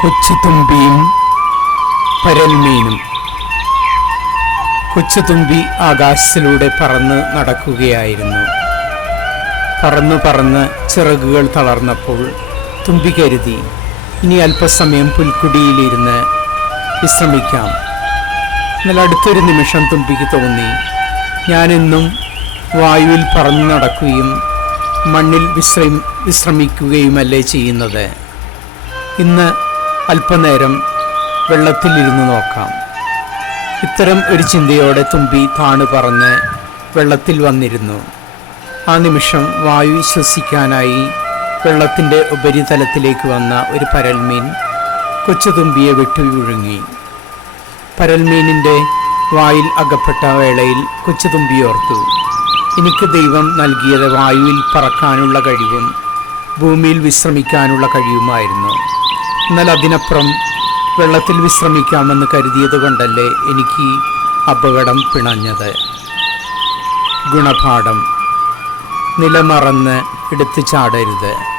കൊച്ചുതുമ്പിയും പരൽമീനും. കൊച്ചുതുമ്പി ആകാശത്തിലൂടെ പറന്ന് നടക്കുകയായിരുന്നു. പറന്നു പറന്ന് ചിറകുകൾ തളർന്നപ്പോൾ തുമ്പി കരുതി ഇനി അല്പസമയം പുൽക്കുടിയിലിരുന്ന് വിശ്രമിക്കാം. എന്നാൽ അടുത്തൊരു നിമിഷം തുമ്പിക്ക് തോന്നി ഞാനെന്നും വായുവിൽ പറന്നു നടക്കുകയും മണ്ണിൽ വിശ്രമി വിശ്രമിക്കുകയുമല്ലേ ചെയ്യുന്നത്? ഇന്ന് അല്പനേരം വെള്ളത്തിലിരുന്ന് നോക്കാം. ഇത്തരം ഒരു ചിന്തയോടെ തുമ്പി താണു പറഞ്ഞ് വെള്ളത്തിൽ വന്നിരുന്നു. ആ നിമിഷം വായു ശ്വസിക്കാനായി വെള്ളത്തിന്റെ ഉപരിതലത്തിലേക്ക് വന്ന ഒരു പരൽമീൻ കൊച്ചുതുമ്പിയെ വിട്ടു വിഴുങ്ങി. പരൽമീനിന്റെ വായിൽ അകപ്പെട്ട വേളയിൽ കൊച്ചുതുമ്പി എനിക്ക് ദൈവം നൽകിയത് വായുവിൽ പറക്കാനുള്ള കഴിവും ഭൂമിയിൽ വിശ്രമിക്കാനുള്ള കഴിവുമായിരുന്നു. എന്നാൽ അതിനപ്പുറം വെള്ളത്തിൽ വിശ്രമിക്കാമെന്ന് കരുതിയത് കൊണ്ടല്ലേ എനിക്ക് അപകടം പിണഞ്ഞത്? ഗുണപാഠം. നിലമറന്ന് എടുത്തു ചാടരുത്.